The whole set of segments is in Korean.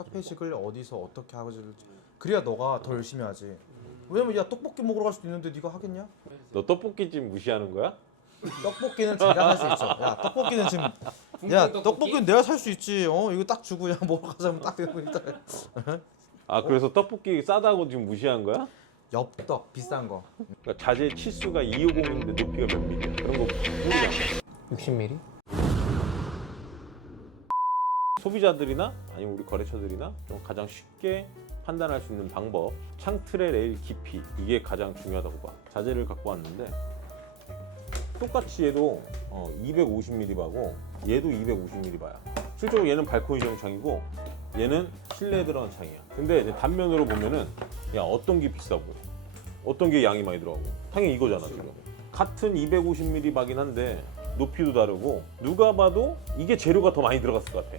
착배식을 어디서 어떻게 하지를 그래야 너가 더 열심히 하지. 왜냐면 야 떡볶이 먹으러 갈 수도 있는데 네가 하겠냐? 너 떡볶이집 무시하는 거야? 떡볶이는 제가 살 수 있죠. 야 떡볶이는 지금 야 떡볶이는 내가 살 수 있지. 이거 딱 주고 야 먹으러 가자면 딱 되고 있다. 아 그래서 떡볶이 싸다고 지금 무시한 거야? 엽떡 비싼 거. 그러니까 자재 치수가 250인데 높이가 몇 미리야? 그런 거 모르잖아. 60mm? 소비자들이나 아니면 우리 거래처들이나 좀 가장 쉽게 판단할 수 있는 방법, 창틀의 레일 깊이, 이게 가장 중요하다고 봐. 자재를 갖고 왔는데 똑같이 얘도 250mm 바고 얘도 250mm 바야. 실제로 얘는 발코니형 창이고 얘는 실내에 들어간 창이야. 근데 이제 단면으로 보면은 야 어떤 게 비싸 보여, 어떤 게 양이 많이 들어가고, 당연히 이거잖아. 지금 같은 250mm 바긴 한데 높이도 다르고 누가 봐도 이게 재료가 더 많이 들어갔을 것 같아,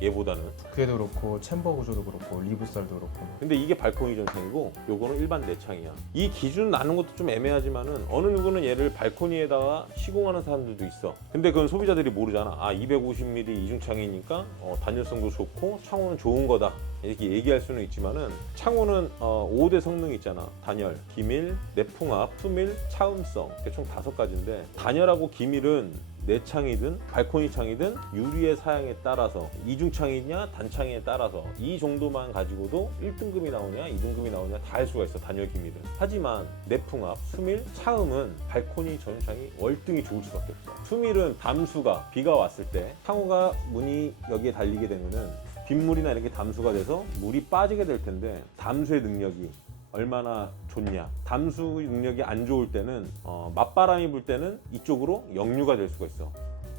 얘보다는. 그게도 그렇고 챔버 구조도 그렇고 리브살도 그렇고. 근데 이게 발코니 전창이고 요거는 일반 내창이야. 이 기준 나눈 것도 좀 애매하지만은 어느 누구는 얘를 발코니에다가 시공하는 사람들도 있어. 근데 그건 소비자들이 모르잖아. 아 250mm 이중창이니까 단열성도 좋고 창호는 좋은 거다 이렇게 얘기할 수는 있지만은 창호는 5대 성능이 있잖아. 단열, 기밀, 내풍압, 수밀, 차음성, 총 5가지인데 단열하고 기밀은 내창이든 발코니 창이든 유리의 사양에 따라서 이중창이냐 단창에 따라서 이 정도만 가지고도 1등급이 나오냐 2등급이 나오냐 다 할 수가 있어, 단열 기밀은. 하지만 내풍압, 수밀, 차음은 발코니 전용창이 월등히 좋을 수밖에 없어. 수밀은 담수가 비가 왔을 때 창호가 문이 여기에 달리게 되면은 빗물이나 이런 게 담수가 돼서 물이 빠지게 될 텐데 담수의 능력이 얼마나 좋냐. 담수 능력이 안 좋을 때는 맞바람이 불 때는 이쪽으로 역류가 될 수가 있어,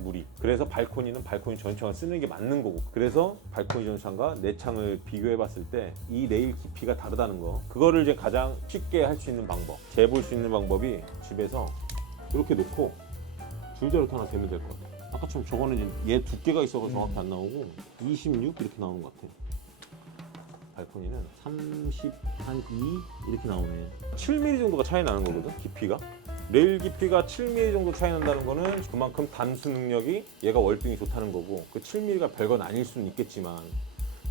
물이. 그래서 발코니는 발코니 전창을 쓰는 게 맞는 거고, 그래서 발코니 전창과 내창을 비교해 봤을 때 이 레일 깊이가 다르다는 거, 그거를 이제 가장 쉽게 할 수 있는 방법, 재볼 수 있는 방법이 집에서 이렇게 놓고 줄자로 하나 대면 될 것 같아. 아까처럼 저거는 이제 얘 두께가 있어서 정확히 안 나오고 26 이렇게 나오는 것 같아. 발코니는 30, 한 2 이렇게 나오네. 7mm 정도가 차이 나는 거거든, 깊이가. 레일 깊이가 7mm 정도 차이 난다는 거는 그만큼 담수 능력이 얘가 월등히 좋다는 거고, 그 7mm가 별건 아닐 수는 있겠지만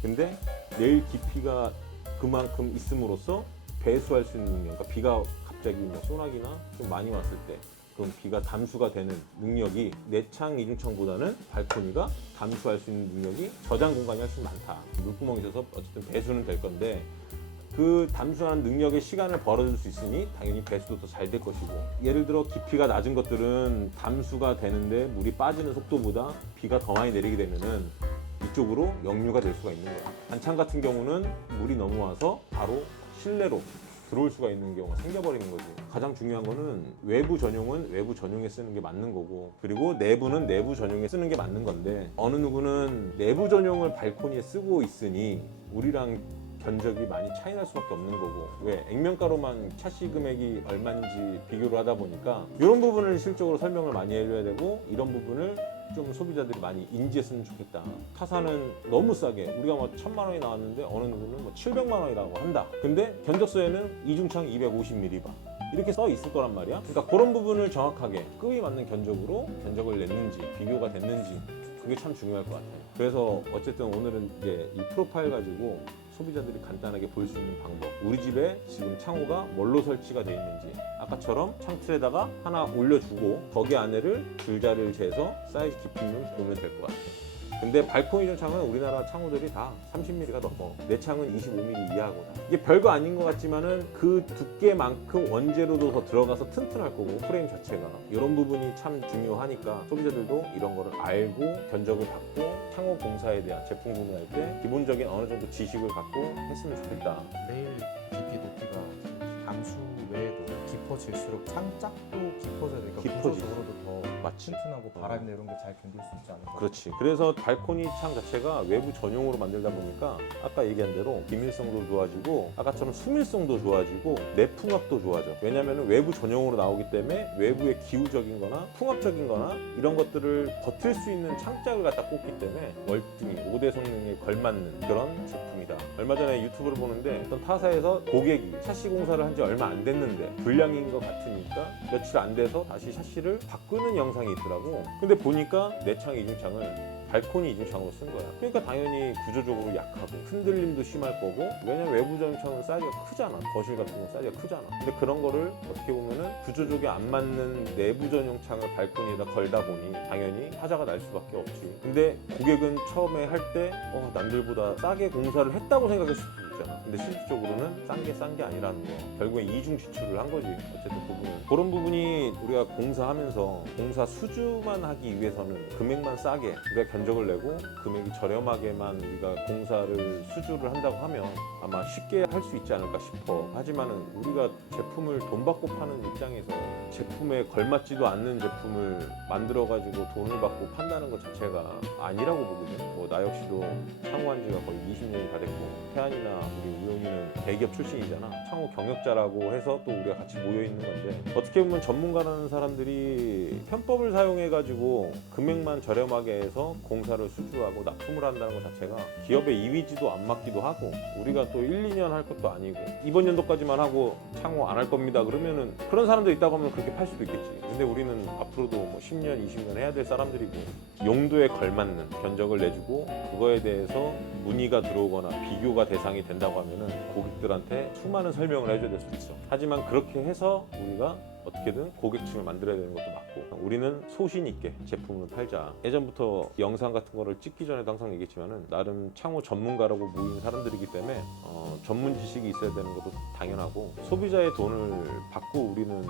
근데 레일 깊이가 그만큼 있음으로써 배수할 수 있는 능력, 그러니까 비가 갑자기 뭐 소나기나 좀 많이 왔을 때 그럼 비가 담수가 되는 능력이 내창, 이중창보다는 발코니가 담수할 수 있는 능력이 저장 공간이 훨씬 많다. 물구멍이 있어서 어쨌든 배수는 될 건데 그 담수하는 능력의 시간을 벌어줄 수 있으니 당연히 배수도 더 잘 될 것이고, 예를 들어 깊이가 낮은 것들은 담수가 되는데 물이 빠지는 속도보다 비가 더 많이 내리게 되면은 이쪽으로 역류가 될 수가 있는 거야. 단창 같은 경우는 물이 넘어와서 바로 실내로 들어올 수가 있는 경우가 생겨버리는 거지. 가장 중요한 거는 외부 전용은 외부 전용에 쓰는 게 맞는 거고, 그리고 내부는 내부 전용에 쓰는 게 맞는 건데 어느 누구는 내부 전용을 발코니에 쓰고 있으니 우리랑 견적이 많이 차이 날 수밖에 없는 거고, 왜 액면가로만 차시 금액이 얼마인지 비교를 하다 보니까 이런 부분을 실적으로 설명을 많이 해줘야 되고, 이런 부분을 좀 소비자들이 많이 인지했으면 좋겠다. 타사는 너무 싸게 우리가 뭐 1000만 원이 나왔는데 어느 누구는 뭐 700만 원이라고 한다. 근데 견적서에는 이중창 250mm 바 이렇게 써 있을 거란 말이야. 그러니까 그런 부분을 정확하게 급이 맞는 견적으로 견적을 냈는지 비교가 됐는지, 그게 참 중요할 것 같아요. 그래서 어쨌든 오늘은 이제 이 프로파일 가지고 소비자들이 간단하게 볼 수 있는 방법, 우리 집에 지금 창호가 뭘로 설치가 되어 있는지, 아까처럼 창틀에다가 하나 올려주고 거기 안에를 줄자를 재서 사이즈 깊이만 보면 될 것 같아요. 근데 발코니 창은 우리나라 창호들이 다 30mm가 넘어. 내 창은 25mm 이하거든. 이게 별거 아닌 것 같지만은 그 두께만큼 원재료도 더 들어가서 튼튼할 거고, 프레임 자체가. 이런 부분이 참 중요하니까 소비자들도 이런 거를 알고 견적을 받고 창호 공사에 대한 제품 구매할 때 기본적인 어느 정도 지식을 갖고 했으면 좋겠다. 레일 깊이 높이가 담수 외에도 깊어질수록 창짝도 깊어져야 되니까 깊어지지. 구조적으로도 더 맞지? 튼튼하고 바람이나 이런 게 잘 견딜 수 있지 않을까. 그렇지. 그래서 발코니 창 자체가 외부 전용으로 만들다 보니까 아까 얘기한 대로 기밀성도 좋아지고 아까처럼 수밀성도 좋아지고 내풍압도 좋아져. 왜냐하면 외부 전용으로 나오기 때문에 외부의 기후적인 거나 풍압적인 거나 이런 것들을 버틸 수 있는 창짝을 갖다 꽂기 때문에 월등히 5대 성능에 걸맞는 그런 제품이다. 얼마 전에 유튜브를 보는데 어떤 타사에서 고객이 샤시 공사를 한 지 얼마 안 됐는데 불량인 것 같으니까 며칠 안 돼서 다시 샤시를 바꾸는 영상이 있더라고. 근데 보니까 내창, 이중창을 발코니 이중창으로 쓴 거야. 그러니까 당연히 구조적으로 약하고 흔들림도 심할 거고, 왜냐면 외부 전용창은 사이즈가 크잖아. 거실 같은 건 사이즈가 크잖아. 근데 그런 거를 어떻게 보면은 구조적에 안 맞는 내부 전용창을 발코니에다 걸다 보니 당연히 하자가 날 수밖에 없지. 근데 고객은 처음에 할 때 남들보다 싸게 공사를 했다고 생각했을 수도 있잖아. 근데 실질적으로는 싼 게 아니라는 거. 결국엔 이중 지출을 한 거지. 어쨌든 그런 부분이 우리가 공사하면서 공사 수주만 하기 위해서는 금액만 싸게 우리가 견적을 내고 금액이 저렴하게만 우리가 공사를 수주를 한다고 하면 아마 쉽게 할 수 있지 않을까 싶어. 하지만은 우리가 제품을 돈 받고 파는 입장에서 제품에 걸맞지도 않는 제품을 만들어 가지고 돈을 받고 판다는 것 자체가 아니라고 보거든. 나 역시도 창호한 지가 거의 20년이 다 됐고, 태안이나 우리 우영이는 대기업 출신이잖아. 창호 경력자라고 해서 또 우리가 같이 모여 있는 건데, 어떻게 보면 전문가라는 사람들이 편법을 사용해 가지고 금액만 저렴하게 해서 공사를 수주하고 납품을 한다는 것 자체가 기업의 이미지도 안 맞기도 하고, 우리가 또 1, 2년 할 것도 아니고 이번 연도까지만 하고 창호 안 할 겁니다 그러면은 그런 사람들 있다고 하면 그렇게 팔 수도 있겠지. 근데 우리는 앞으로도 뭐 10년, 20년 해야 될 사람들이고, 용도에 걸맞는 견적을 내주고 그거에 대해서 문의가 들어오거나 비교가 대상이 된다고 하면은 고객들한테 수많은 설명을 해줘야 될 수 있어. 하지만 그렇게 해서 우리가 어떻게든 고객층을 만들어야 되는 것도 맞고, 우리는 소신 있게 제품을 팔자. 예전부터 영상 같은 거를 찍기 전에도 항상 얘기했지만은 나름 창호 전문가라고 모인 사람들이기 때문에 전문 지식이 있어야 되는 것도 당연하고, 소비자의 돈을 받고 우리는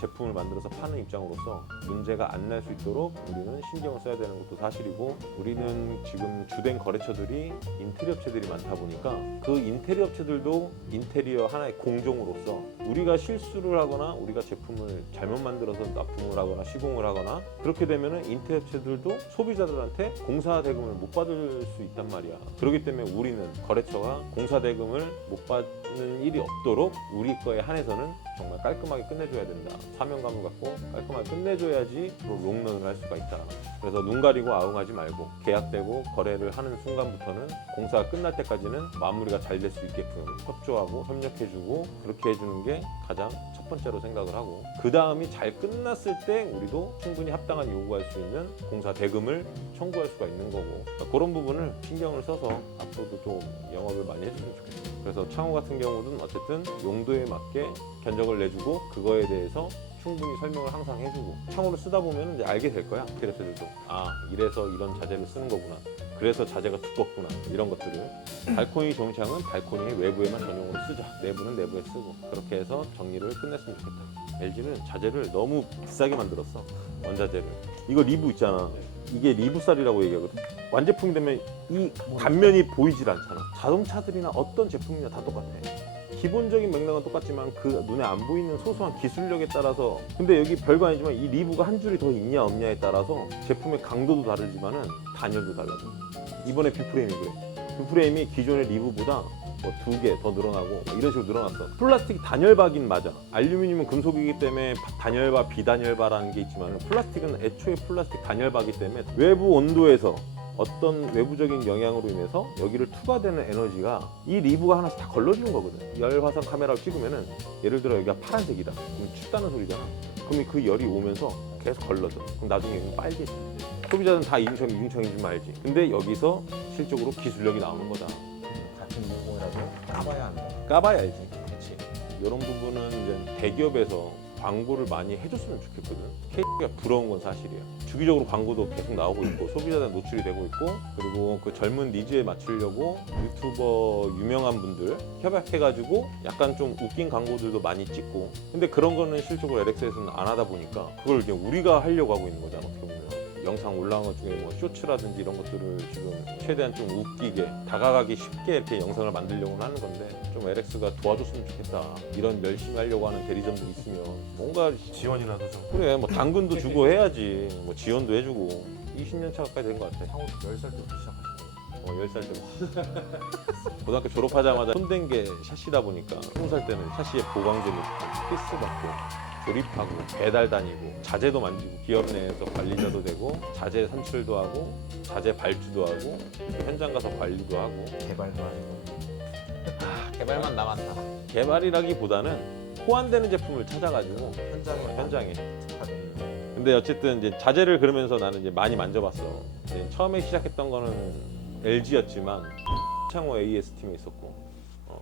제품을 만들어서 파는 입장으로서 문제가 안 날 수 있도록 우리는 신경을 써야 되는 것도 사실이고, 우리는 지금 주된 거래처들이 인테리어 업체들이 많다 보니까 그 인테리어 업체들도 인테리어 하나의 공정으로서 우리가 실수를 하거나 우리가 제품을 잘못 만들어서 납품을 하거나 시공을 하거나 그렇게 되면은 인테리어 업체들도 소비자들한테 공사 대금을 못 받을 수 있단 말이야. 그렇기 때문에 우리는 거래처가 공사 대금을 못 받는 일이 없도록 우리 거에 한해서는 정말 깔끔하게 끝내줘야 된다. 사명감을 갖고 깔끔하게 끝내줘야지 롱런을 할 수가 있다. 그래서 눈 가리고 아웅하지 말고 계약되고 거래를 하는 순간부터는 공사가 끝날 때까지는 마무리가 잘 될 수 있게끔 협조하고 협력해주고 그렇게 해주는 게 가장 첫 번째로 생각을 하고, 그 다음이 잘 끝났을 때 우리도 충분히 합당한 요구할 수 있는 공사 대금을 청구할 수가 있는 거고, 그러니까 그런 부분을 신경을 써서 앞으로도 좀 영업을 많이 해줬으면 좋겠어요. 그래서 창호 같은 경우는 어쨌든 용도에 맞게 견적을 내주고 그거에 대해서 충분히 설명을 항상 해주고, 창호를 쓰다 보면 이제 알게 될 거야. 인테리어들도 이래서 이런 자재를 쓰는 거구나, 그래서 자재가 두껍구나, 이런 것들을. 발코니 정창은 발코니의 외부에만 전용으로 쓰자, 내부는 내부에 쓰고, 그렇게 해서 정리를 끝냈으면 좋겠다. LG는 자재를 너무 비싸게 만들었어. 원자재를. 이거 리브 있잖아. 이게 리브살이라고 얘기하거든. 완제품이 되면 이 단면이 보이질 않잖아. 자동차들이나 어떤 제품이나 다 똑같아. 기본적인 맥락은 똑같지만 그 눈에 안 보이는 소소한 기술력에 따라서, 근데 여기 별거 아니지만 이 리브가 한 줄이 더 있냐 없냐에 따라서 제품의 강도도 다르지만은 단열도 달라져. 이번에 뷰프레임이 그래. 뷰프레임이 기존의 리브보다 뭐 2개 더 늘어나고 이런 식으로 늘어났어. 플라스틱이 단열바긴 맞아. 알루미늄은 금속이기 때문에 단열바, 비단열바라는 게 있지만 플라스틱은 애초에 플라스틱 단열바기 때문에 외부 온도에서 어떤 외부적인 영향으로 인해서 여기를 투과되는 에너지가 이 리브가 하나씩 다 걸러주는 거거든. 열화상 카메라로 찍으면은 예를 들어 여기가 파란색이다. 그럼 춥다는 소리잖아. 그럼 그 열이 오면서 계속 걸러져. 그럼 나중에 여기는 빨개져. 소비자는 다 이중청인 줄 알지. 근데 여기서 실적으로 기술력이 나오는 거다. 같은 모공이라도 까봐야 한다. 까봐야 알지. 그렇지. 이런 부분은 이제 대기업에서 광고를 많이 해줬으면 좋겠거든. KT가 부러운 건 사실이야. 주기적으로 광고도 계속 나오고 있고 소비자들 노출이 되고 있고, 그리고 그 젊은 니즈에 맞추려고 유튜버 유명한 분들 협약해가지고 약간 좀 웃긴 광고들도 많이 찍고, 근데 그런 거는 실적으로 LX에서는 안 하다 보니까 그걸 이제 우리가 하려고 하고 있는 거잖아. 어떻게 보면 영상 올라온 것 중에 뭐 쇼츠라든지 이런 것들을 지금 최대한 좀 웃기게 다가가기 쉽게 이렇게 영상을 만들려고 하는 건데, 좀 LX가 도와줬으면 좋겠다. 이런 열심히 하려고 하는 대리점들이 있으면 뭔가 지원이라도 좀. 그래 뭐 당근도 주고 해야지. 뭐 지원도 해주고. 20년 차 가까이 된 것 같아. 창호 10살 때부터 시작하신 10살 때부터. 고등학교 졸업하자마자 손댄 게 샤시다 보니까 20살 때는 샤시에 보강제 놓고 피스 받고 조립하고 배달 다니고 자재도 만지고 기업 내에서 관리자도 되고 자재 산출도 하고 자재 발주도 하고 현장 가서 관리도 하고. 개발도 하시고. 개발만 남았다. 개발이라기보다는 호환되는 제품을 찾아가지고 현장에 현장에. 하는. 근데 어쨌든 이제 자재를 그러면서 나는 이제 많이 만져봤어. 이제 처음에 시작했던 거는 LG였지만 창호 AS 팀에 있었고,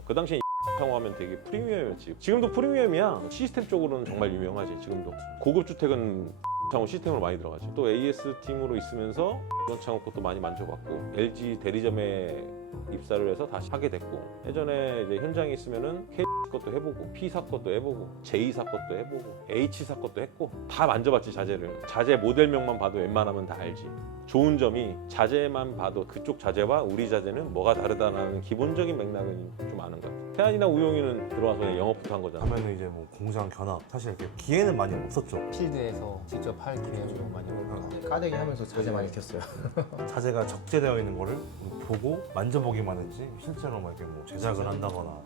그 당시에 창호 하면 되게 프리미엄이었지. 지금도 프리미엄이야. 시스템 쪽으로는 정말 유명하지. 지금도 고급 주택은 창호 시스템으로 많이 들어가지. 또 AS 팀으로 있으면서 그런 창호 것도 많이 만져봤고, LG 대리점에 입사를 해서 다시 하게 됐고, 예전에 이제 현장에 있으면은 K 것도 해보고, P사 것도 해보고, J사 것도 해보고, H사 것도 했고, 다 만져봤지. 자재를. 자재 모델명만 봐도 웬만하면 다 알지. 좋은 점이 자재만 봐도 그쪽 자재와 우리 자재는 뭐가 다르다는 기본적인 맥락은 좀 아는 것 같아. 태안이나 우용이는 들어와서 그냥 영업부터 한 거잖아. 하면은 이제 뭐 공장 견학 사실 이렇게 기회는 많이 없었죠. 필드에서 직접 할 기회가 좀 많이 없고 까대기 하면서 자재 많이 켰어요. 자재가 적재되어 있는 거를 보고 만져보기만 했지 실제로 막 이렇게 뭐 제작을 한다거나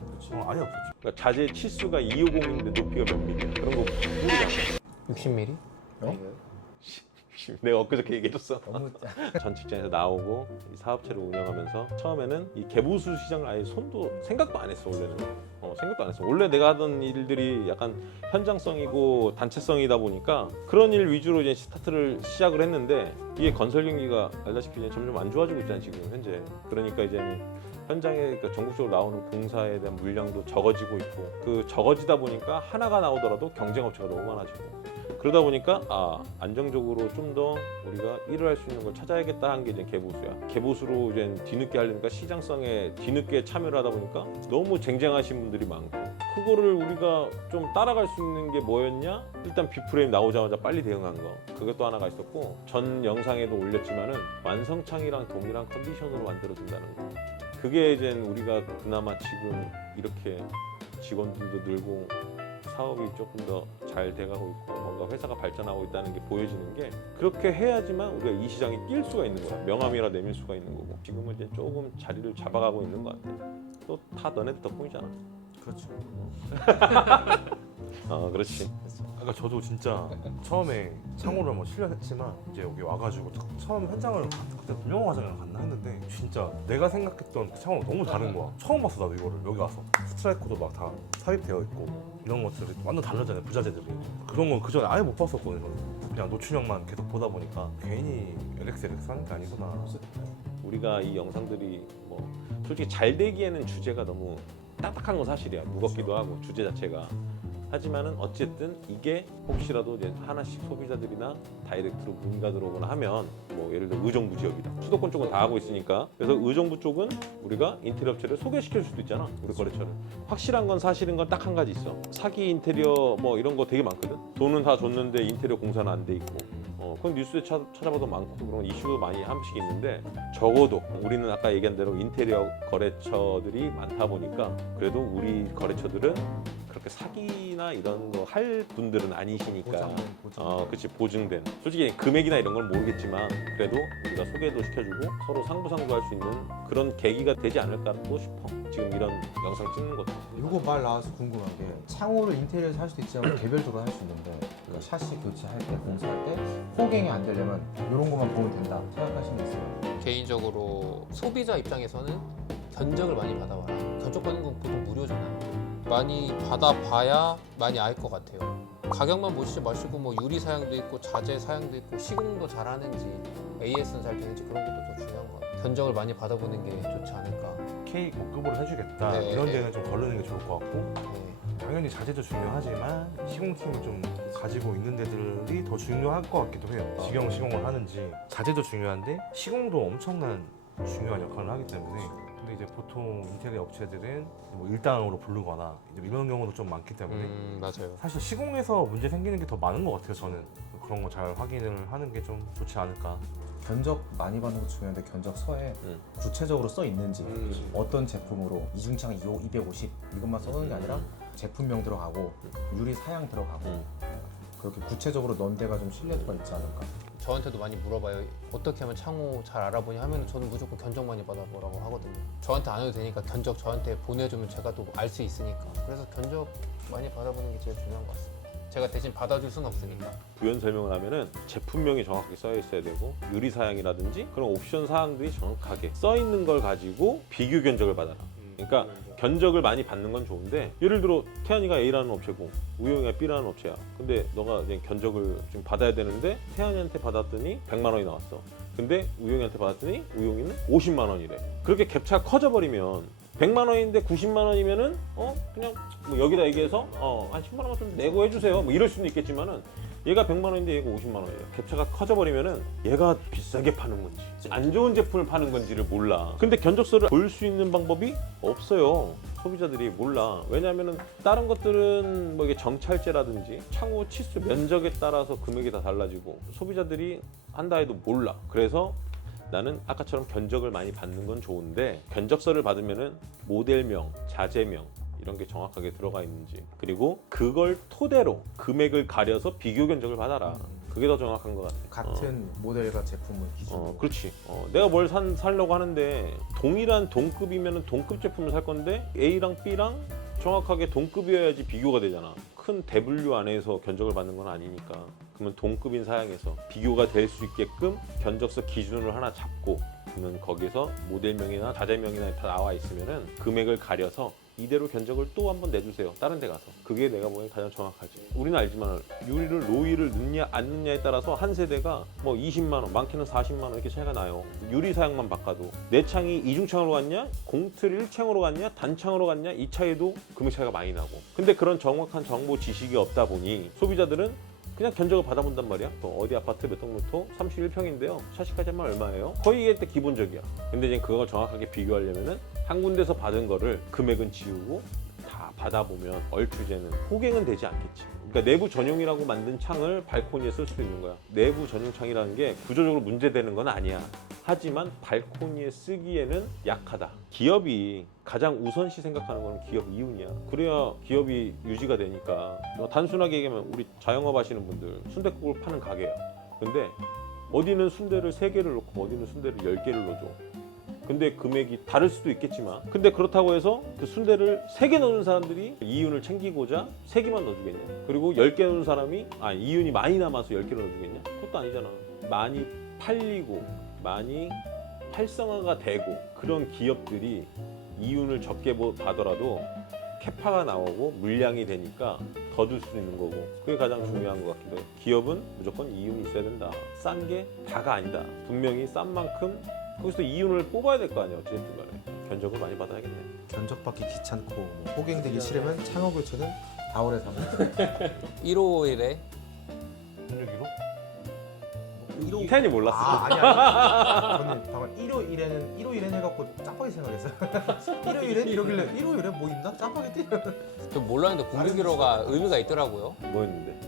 아예 없었죠. 그러니까 자재 치수가 250인데 높이가 몇 미리야. 그런 거 모르잖아. 60mm? 내가 엊그저께 얘기해줬어. 너무 전 직장에서 나오고 이 사업체를 운영하면서 처음에는 이 개보수 시장을 아예 생각도 안 했어. 원래는 생각도 안 했어. 원래 내가 하던 일들이 약간 현장성이고 단체성이다 보니까 그런 일 위주로 이제 시작을 했는데, 이게 건설 경기가 알다시피 이제 점점 안 좋아지고 있잖아 지금 현재. 그러니까 이제는 현장에 전국적으로 나오는 공사에 대한 물량도 적어지고 있고, 그 적어지다 보니까 하나가 나오더라도 경쟁 업체가 너무 많아지고, 그러다 보니까 안정적으로 좀 더 우리가 일을 할 수 있는 걸 찾아야겠다 한 게 이제 개보수야. 개보수로 이제 뒤늦게 하려니까 시장성에 뒤늦게 참여를 하다 보니까 너무 쟁쟁하신 분들이 많고, 그거를 우리가 좀 따라갈 수 있는 게 뭐였냐? 일단 비프레임 나오자마자 빨리 대응한 거, 그것도 하나가 있었고, 전 영상에도 올렸지만은 완성창이랑 동일한 컨디션으로 만들어준다는 거. 그게 이제 우리가 그나마 지금 이렇게 직원들도 늘고 사업이 조금 더 잘 돼가고 있고 뭔가 회사가 발전하고 있다는 게 보여지는 게, 그렇게 해야지만 우리가 이 시장에 뛸 수가 있는 거야. 명함이라 내밀 수가 있는 거고. 지금은 이제 조금 자리를 잡아가고 있는 것 같아. 또 다 너네들 덕분이잖아. 그렇죠. 그렇지. 그러니까 저도 진짜 처음에 창호를 뭐 실려했지만 이제 여기 와가지고 처음 현장을 그때 분명 과정을 갔나 했는데 진짜 내가 생각했던 그 창호가 너무 다른 거야. 처음 봤어 나도 이거를 여기 와서. 스트라이커도 막 다 삽입되어 있고 이런 것들이 완전 다르잖아요 부자재들이. 그런 건 그전에 아예 못 봤었거든요. 그냥 노출형만 계속 보다 보니까 괜히 LX 하는 게 아니구나. 우리가 이 영상들이 뭐 솔직히 잘 되기에는 주제가 너무 딱딱한 건 사실이야. 무겁기도 하고 주제 자체가. 하지만은 어쨌든 이게 혹시라도 이제 하나씩 소비자들이나 다이렉트로 문의가 들어오거나 하면, 뭐 예를 들어 의정부 지역이다. 수도권 쪽은 다 하고 있으니까. 그래서 의정부 쪽은 우리가 인테리어 업체를 소개시킬 수도 있잖아. 우리 거래처를. 확실한 건 사실인 건 딱 한 가지 있어. 사기 인테리어 뭐 이런 거 되게 많거든. 돈은 다 줬는데 인테리어 공사는 안 돼 있고. 그건 뉴스에 찾아봐도 많고 그런 이슈도 많이 한 번씩 있는데, 적어도 우리는 아까 얘기한 대로 인테리어 거래처들이 많다 보니까 그래도 우리 거래처들은 그렇게 사기나 이런 거 할 분들은 아니시니까. 그치, 보증된. 솔직히 금액이나 이런 건 모르겠지만 그래도 우리가 소개도 시켜주고 서로 상부상조할 수 있는 그런 계기가 되지 않을까 또 싶어. 지금 이런 영상 찍는 것도. 이거 말 나와서 궁금한 게, 창호를 인테리어에서 할 수도 있지만 개별적으로 할 수 있는데, 그러니까 샤시 교체할 때, 공사할 때 호갱이 안 되려면 이런 것만 보면 된다 생각하시는 게 있어요? 개인적으로 소비자 입장에서는 견적을 많이 받아와라. 견적 받는 건 보통 무료잖아요. 많이 받아봐야 많이 알 것 같아요. 가격만 보시지 마시고 뭐 유리 사양도 있고 자재 사양도 있고 시공도 잘하는지 AS는 잘 되는지 그런 것도 더 중요한 것 같아요. 견적을 많이 받아보는 게 좋지 않을까. K 고급으로 해주겠다 네. 이런 데는 좀 거르는 게 좋을 것 같고, 네. 당연히 자재도 중요하지만 시공팀이 좀 가지고 있는 데들이 더 중요할 것 같기도 해요. 시공을 하는지 자재도 중요한데 시공도 엄청난 중요한 역할을 하기 때문에. 근데 이제 보통 인테리어 업체들은 뭐 일당으로 부르거나 이제 이런 경우도 좀 많기 때문에 맞아요. 사실 시공에서 문제 생기는 게 더 많은 것 같아요. 저는 그런 거 잘 확인을 하는 게 좀 좋지 않을까. 견적 많이 받는 것도 중요한데 견적서에 구체적으로 써 있는지, 어떤 제품으로 이중창 250 이것만 써놓는 게 아니라 제품명 들어가고 유리 사양 들어가고 그렇게 구체적으로 넣은 데가 좀 신뢰도가 있지 않을까. 저한테도 많이 물어봐요. 어떻게 하면 창호 잘 알아보냐 하면 저는 무조건 견적 많이 받아보라고 하거든요. 저한테 안 해도 되니까 견적 저한테 보내주면 제가 또 알 수 있으니까. 그래서 견적 많이 받아보는 게 제일 중요한 것 같습니다. 제가 대신 받아줄 수는 없으니까. 부연 설명을 하면은 제품명이 정확하게 써 있어야 되고, 유리 사양이라든지 그런 옵션 사항들이 정확하게 써 있는 걸 가지고 비교 견적을 받아라. 그러니까 견적을 많이 받는 건 좋은데 예를 들어 태안이가 A라는 업체고 우영이가 B라는 업체야. 근데 너가 이제 견적을 좀 받아야 되는데 태안이한테 받았더니 100만 원이 나왔어. 근데 우영이한테 받았더니 우영이는 50만 원이래. 그렇게 갭차가 커져버리면 100만 원인데 90만 원이면은 그냥 뭐 여기다 얘기해서 한 10만 원만 좀 내고 해주세요. 뭐 이럴 수는 있겠지만은 얘가 100만 원인데 얘가 50만 원이에요. 갭차가 커져버리면은 얘가 비싸게 파는 건지 안 좋은 제품을 파는 건지를 몰라. 근데 견적서를 볼 수 있는 방법이 없어요. 소비자들이 몰라. 왜냐하면은 다른 것들은 뭐 이게 정찰제라든지 창호 치수 면적에 따라서 금액이 다 달라지고 소비자들이 한다 해도 몰라. 그래서 나는 아까처럼 견적을 많이 받는 건 좋은데 견적서를 받으면은 모델명, 자재명 이런 게 정확하게 들어가 있는지 그리고 그걸 토대로 금액을 가려서 비교 견적을 받아라. 그게 더 정확한 것 같아. 같은 모델과 제품을 기준으로. 그렇지. 내가 뭘 살려고 하는데 동일한 동급이면 동급 제품을 살 건데 A랑 B랑 정확하게 동급이어야지 비교가 되잖아. 큰 대분류 안에서 견적을 받는 건 아니니까. 그러면 동급인 사양에서 비교가 될 수 있게끔 견적서 기준을 하나 잡고 그러면 거기서 모델명이나 자재명이나 다 나와 있으면은 금액을 가려서 이대로 견적을 또 한번 내주세요. 다른 데 가서. 그게 내가 보기엔 가장 정확하지. 우리는 알지만 유리를 로이를 넣냐 안 넣냐에 따라서 한 세대가 뭐 20만 원, 많게는 40만 원 이렇게 차이가 나요. 유리 사양만 바꿔도 내 창이 이중창으로 갔냐, 공틀 1창으로 갔냐, 단창으로 갔냐 이 차이도 금액 차이가 많이 나고. 근데 그런 정확한 정보 지식이 없다 보니 소비자들은 그냥 견적을 받아본단 말이야. 어디 아파트 몇 동부터 31평인데요. 샤시까지 하면 얼마예요? 거의 이게 기본적이야. 근데 이제 그걸 정확하게 비교하려면은 한 군데서 받은 거를 금액은 지우고 다 받아보면 얼추제는 호갱은 되지 않겠지. 그러니까 내부 전용이라고 만든 창을 발코니에 쓸 수 있는 거야. 내부 전용 창이라는 게 구조적으로 문제되는 건 아니야. 하지만 발코니에 쓰기에는 약하다. 기업이 가장 우선시 생각하는 거는 기업 이윤이야. 그래야 기업이 유지가 되니까. 단순하게 얘기하면 우리 자영업 하시는 분들 순댓국을 파는 가게야. 근데 어디는 순대를 3개를 넣고 어디는 순대를 10개를 넣어줘. 근데 금액이 다를 수도 있겠지만 근데 그렇다고 해서 그 순대를 3개 넣는 사람들이 이윤을 챙기고자 3개만 넣어주겠냐? 그리고 10개 넣는 사람이 이윤이 많이 남아서 10개를 넣어주겠냐? 그것도 아니잖아. 많이 팔리고 많이 활성화가 되고 그런 기업들이 이윤을 적게 받더라도 캐파가 나오고 물량이 되니까 더 줄 수 있는 거고 그게 가장 중요한 것 같기도 해요. 기업은 무조건 이윤이 있어야 된다. 싼 게 다가 아니다. 분명히 싼 만큼 거기서 이윤을 뽑아야 될 거 아니야. 어쨌든 간에 견적을 많이 받아야겠네. 견적받기 귀찮고 뭐 호갱되기 싫으면 창호 교체는 4월에 사면 1호일에 1615? 태연이 몰랐어. 아니 저는 방금 일요일에는 해갖고 짜파게 생각했어요. 일요일엔 이러길래 일요일에 뭐 있나? 짜파게티? 저 몰랐는데 961호가 의미가 있더라고요. 뭐였는데?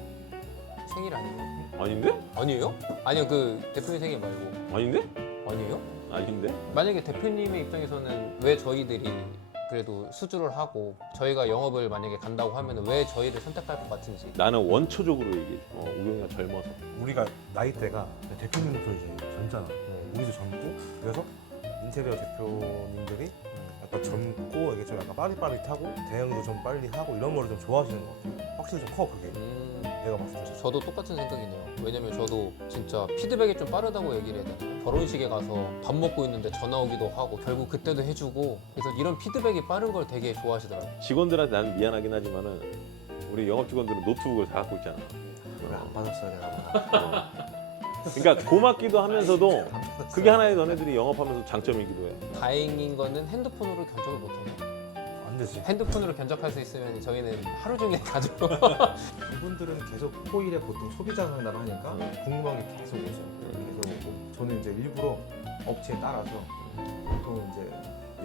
생일 아니에요? 아닌데? 아니에요? 아니요, 그 대표님 생일 말고. 아닌데? 아니에요? 아닌데? 만약에 대표님의 입장에서는 왜 저희들이 그래도 수주를 하고 저희가 영업을 만약에 간다고 하면 왜 저희를 선택할 것 같은지. 나는 원초적으로 얘기해. 우영이가 젊어서. 우리가 나이대가 대표님부터 이제 젊잖아. 우리도 젊고 그래서 인테리어 대표님들이 약간 젊고 이게 좀 약간 빠릿빠릿하고 대응도 좀 빨리 하고 이런 거를 좀 좋아하시는 것 같아요. 확실히 좀 커 그게. 내가 봤을 때. 저도 똑같은 생각이네요. 왜냐면 저도 진짜 피드백이 좀 빠르다고 얘기를 해야 되나? 결혼식에 가서 밥 먹고 있는데 전화 오기도 하고 결국 그때도 해주고 그래서 이런 피드백이 빠른 걸 되게 좋아하시더라고요. 직원들한테 나는 미안하긴 하지만은 우리 영업 직원들은 노트북을 다 갖고 있잖아. 왜안 받았어요 내가? 그러니까 고맙기도 하면서도 그게 하나의 너네들이 영업하면서 장점이기도 해. 다행인 거는 핸드폰으로 견적을 못해요. 안 되지. 핸드폰으로 견적할 수 있으면 저희는 하루 종일 가지고 이분들은 계속 호일에 보통 소비자 상담을 하니까 궁금한 게 계속 오죠. 계속 오고 저는 이제 일부러 업체에 따라서 보통 이제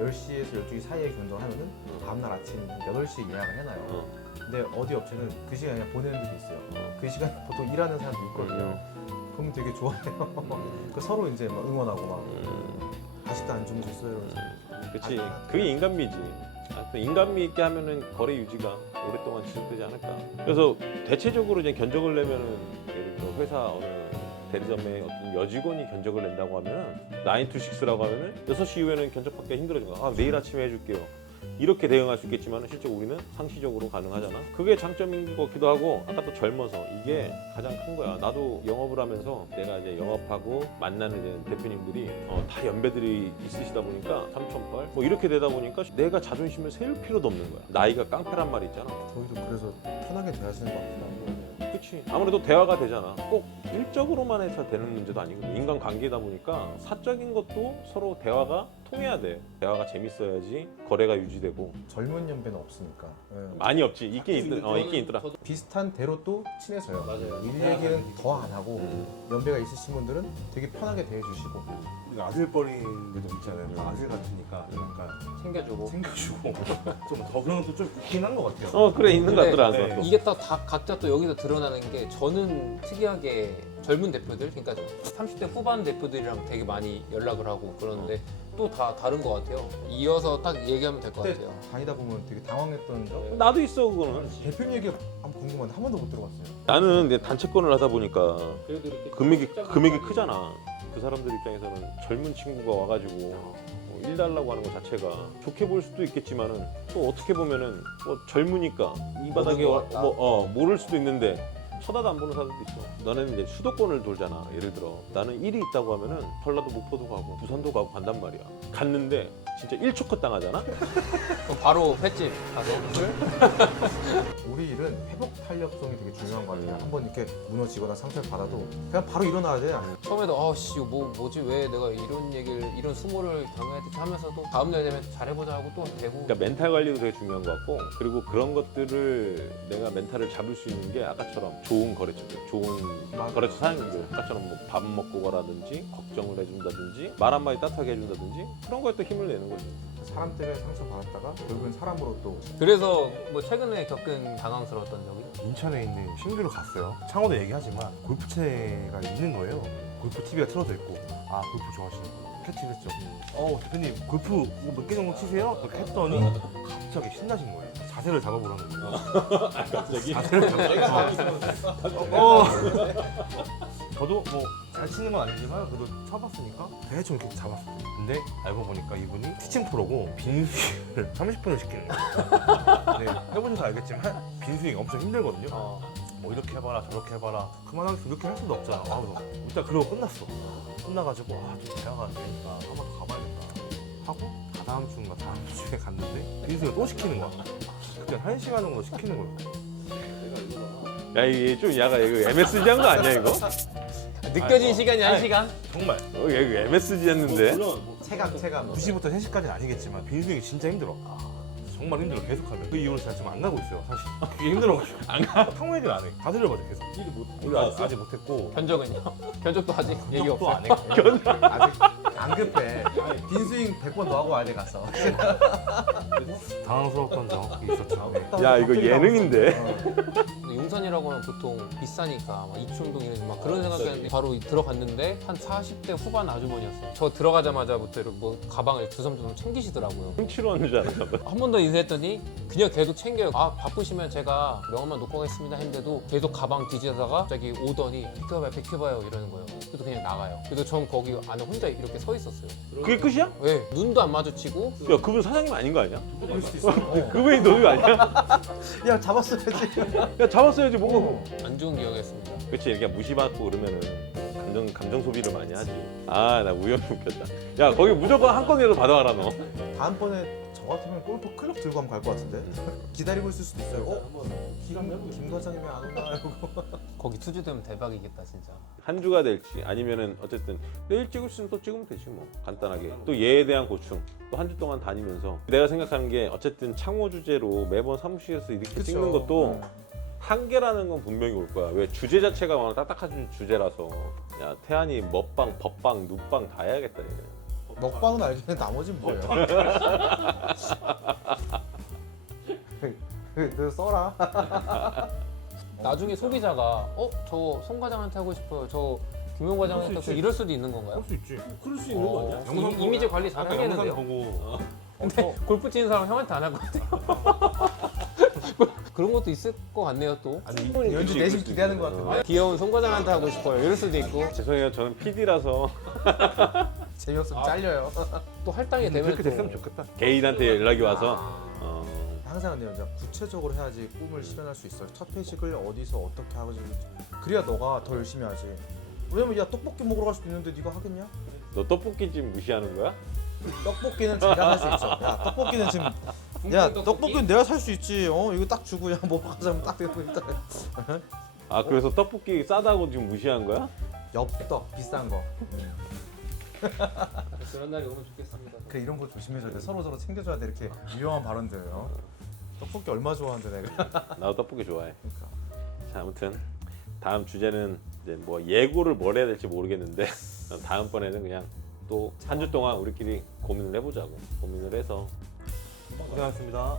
10시에서 12시 사이에 견적하면은 다음날 아침 8시에 예약을 해놔요. 근데 어디 업체는 그 시간에 그냥 보내는 데도 있어요. 그 시간 보통 일하는 사람도 있거든요. 그러면 되게 좋아해요. 그 서로 이제 막 응원하고 막 아직도 안 주무셨어요? 이러면서. 그렇지. 그게 인간미지. 인간미 있게 하면은 거래 유지가 오랫동안 지속되지 않을까. 그래서 대체적으로 이제 견적을 내면은 예를 들어 회사 어느 대리점에 어떤 여직원이 견적을 낸다고 하면 9 to 6라고 하면은 6시 이후에는 견적받기가 힘들어진 거야. 내일 아침에 해줄게요. 이렇게 대응할 수 있겠지만 실제 우리는 상시적으로 가능하잖아. 그게 장점인 것 같기도 하고 아까 또 젊어서 이게 가장 큰 거야. 나도 영업을 하면서 내가 이제 영업하고 만나는 이제 대표님들이 다 연배들이 있으시다 보니까 삼촌뻘 뭐 이렇게 되다 보니까 내가 자존심을 세울 필요도 없는 거야. 나이가 깡패란 말이 있잖아. 저희도 그래서 편하게 대하시는 것 같기도 하고. 그치. 아무래도 대화가 되잖아. 꼭 일적으로만 해서 되는 문제도 아니거든. 인간관계다 보니까 사적인 것도 서로 대화가 통해야 돼. 대화가 재밌어야지 거래가 유지되고. 젊은 연배는 없으니까. 예. 많이 없지. 있긴 있더라. 비슷한 대로 또 친해져요. 맞아요. 일 얘기는 더 안 하고 연배가 있으신 분들은 되게 편하게 대해주시고. 우리가 아들뻘인 데도 있잖아요. 아들 같으니까 약간 챙겨주고. 챙겨주고 좀 더 그런 것도 좀 있긴 한 것 같아요. 그래 있는 것 근데 같더라. 네. 또. 이게 다 각자 또 여기서 드러나는 게 저는 특이하게 젊은 대표들, 그러니까 30대 후반 대표들이랑 되게 많이 연락을 하고 그러는데 또 다 다른 것 같아요. 이어서 딱 얘기하면 될 것 같아요. 다니다 보면 되게 당황했던 점. 나도 있어 그거는. 대표님 얘기 한번 궁금한데 한 번도 못 들어봤어요. 나는 이제 단체권을 하다 보니까 그래도 이렇게 금액이 크잖아. 그 사람들 입장에서는 젊은 친구가 와가지고 일 달라고 하는 것 자체가 좋게 볼 수도 있겠지만은 또 어떻게 보면은 뭐 젊으니까 이 바닥에 모르는 것 같다. 모를 수도 있는데 쳐다도 안 보는 사람도 있어. 나는 이제 수도권을 돌잖아. 예를 들어 나는 일이 있다고 하면은 전라도 목포도 가고 부산도 가고 간단 말이야. 갔는데 진짜 1초 컷 당하잖아. 그럼 바로 횟집 가서 우리 일은 회복 탄력성이 되게 중요한 것 같아요. 한번 이렇게 무너지거나 상처를 받아도 그냥 바로 일어나야 돼. 처음에도 아씨 뭐지 왜 내가 이런 얘기를 이런 수모를 당해야 되지 하면서도 다음날 되면 잘해보자 하고 또 되고. 그러니까 멘탈 관리도 되게 중요한 것 같고 그리고 그런 것들을 내가 멘탈을 잡을 수 있는 게 아까처럼 좋은 거래처들, 좋은 거래처 사장님들 아까처럼 뭐 밥 먹고 가라든지 걱정을 해준다든지 말 한마디 따뜻하게 해준다든지 그런 거에 또 힘을 내는 거지. 사람 때문에 상처 받았다가 결국엔 사람으로 또 그래서 뭐 최근에 겪은 당황스러웠던 적이 인천에 있는 신규로 갔어요. 창호도 얘기하지만 골프채가 있는 거예요. 골프 TV가 틀어져 있고 아 골프 좋아하시는구나. 캐치를 했죠. 대표님 골프 뭐 몇 개 정도 치세요? 이렇게 했더니 갑자기 신나신 거예요. 자세를 잡아보라는 거예요. 갑자기? 자세를 잡아보라는 저도 뭐 잘 치는 건 아니지만 그래도 쳐봤으니까 대충 이렇게 잡았어요. 근데 알고 보니까 이분이 티칭 프로고 빈스윙을 30분을 시키는 거예요. 네, 해보셔서 알겠지만 빈스윙 엄청 힘들거든요. 뭐 이렇게 해봐라 저렇게 해봐라 그만하게 이렇게 할 수도 없잖아. 그래서 일단 그러고 끝났어. 끝나가지고 좀 대화가 안 되니까 한 번 더 가봐야겠다 하고 다다음 주인가 다음 주에 갔는데 빈스윙을 또 시키는 거야. 그때 1시간 정도 시키는 거예요. 야 이게 좀 야가 이거 MSG 한 거 아니야 이거? 느껴진 시간이 한 아니, 시간? 정말 이거 MSG 했는데? 체감 2시부터 3시까지는 아니겠지만 빈스윙이 진짜 힘들어. 정말 힘들어 계속하면. 그 이후로 제가 지금 안 가고 있어요 사실. 그게 힘들어가지고 안 가. 상호 얘기를 안 해. 다 들려봐줘 계속. 우리 아직 못했고 견적은요? 견적도 아직 얘기 또 없어요. 안 했고. 아직 안 급해. 빈스윙 100번 더 하고 와야 돼 가서. 당황스러웠던 적이 있었죠. 네. 야 이거 예능인데? 근데 용산이라고 하면 보통 비싸니까 막 이촌동 이런 막 그런 생각했는데 바로 들어갔는데 한 40대 후반 아주머니였어요. 저 들어가자마자부터 이렇게 뭐 가방을 두섬두섬 챙기시더라고요. 훔치러 왔는 줄 알았나 봐. 한 번 더 인사했더니 그냥 계속 챙겨요. 아 바쁘시면 제가 명함만 놓고 가겠습니다 했는데도 계속 가방 뒤지다가 갑자기 오더니 비켜봐요 이러는 거예요. 그래서 그냥 나가요. 그래서 전 거기 안에 혼자 이렇게 서 있었어요. 그게 끝이야? 네, 눈도 안 마주치고 야 그분 사장님 아닌 거 아니야? 그럴 수도 있어. 그분이 너희 아니야? 야 잡았어야지. 야 잡았어야지 뭐가 안 좋은 기억이었습니다. 그치 이렇게 무시받고 그러면은 감정 소비를 많이 하지. 아 나 우연히 웃겼다. 야 거기 무조건 한 건이라도 받아와라 너. 다음번에 저 같으면 골프 클럽 들고 가면 갈 것 같은데. 기다리고 있을 수도 있어요. 김 과장님이 안 오나 이러고. 거기 투주되면 대박이겠다 진짜. 한 주가 될지 아니면은 어쨌든 내일 찍을 수 있으면 또 찍으면 되지 뭐 간단하게. 또 얘에 대한 고충 또 한 주 동안 다니면서 내가 생각하는 게 어쨌든 창호 주제로 매번 사무실에서 이렇게 찍는 것도 한계라는 건 분명히 올 거야. 왜 주제 자체가 워낙 딱딱한 주제라서 야 태안이 먹방, 법방, 눕방 다 해야겠다 얘네. 먹방은 알겠는데 나머지는 뭐예요? 그 써라. 나중에 소비자가 저 송 과장한테 하고 싶어요. 저 김용 과장한테 하고 싶어요. 이럴 수도 있는 건가요? 할 수 있지. 그럴 수 있는 거 아니야? 이미지 관리 잘 영상 하겠는데요? 보고 근데 골프 치는 사람 형한테 안 할 것 같아요. 그런 것도 있을 것 같네요 또. 아니 연주 내심 기대하는 것 같은데. 귀여운 송 과장한테 하고 싶어요. 이럴 수도 있고 죄송해요 저는 PD라서 재미없으면 잘려요. 또 할당이 되면 그렇게 또 됐으면 좋겠다. 개인한테 연락이 와서 항상 근데 이제 구체적으로 해야지 꿈을 실현할 수 있어요. 첫 회식을 어디서 어떻게 하고 그래야 너가 더 열심히 하지. 왜냐면 야 떡볶이 먹으러 갈 수도 있는데 네가 하겠냐? 너 떡볶이 집 무시하는 거야? 떡볶이는 제가 살 수 있어. 야 떡볶이는 지금 야 떡볶이는 내가 살 수 있지. 이거 딱 주고 야 먹으러 가자면 딱 되고 일단 아 그래서 떡볶이 싸다고 지금 무시한 거야? 엽떡 비싼 거. 그런 날이 오면 좋겠습니다. 그래 이런 거 조심해줘야 돼. 서로 챙겨줘야 돼. 이렇게 유용한 발언들요. 떡볶이 얼마 좋아하는데 내가. 나도 떡볶이 좋아해. 그러니까. 자 아무튼 다음 주제는 이제 뭐 예고를 뭘 해야 될지 모르겠는데 다음번에는 그냥 또 한 주 동안 우리끼리 고민을 해보자고. 고민을 해서 고생하셨습니다.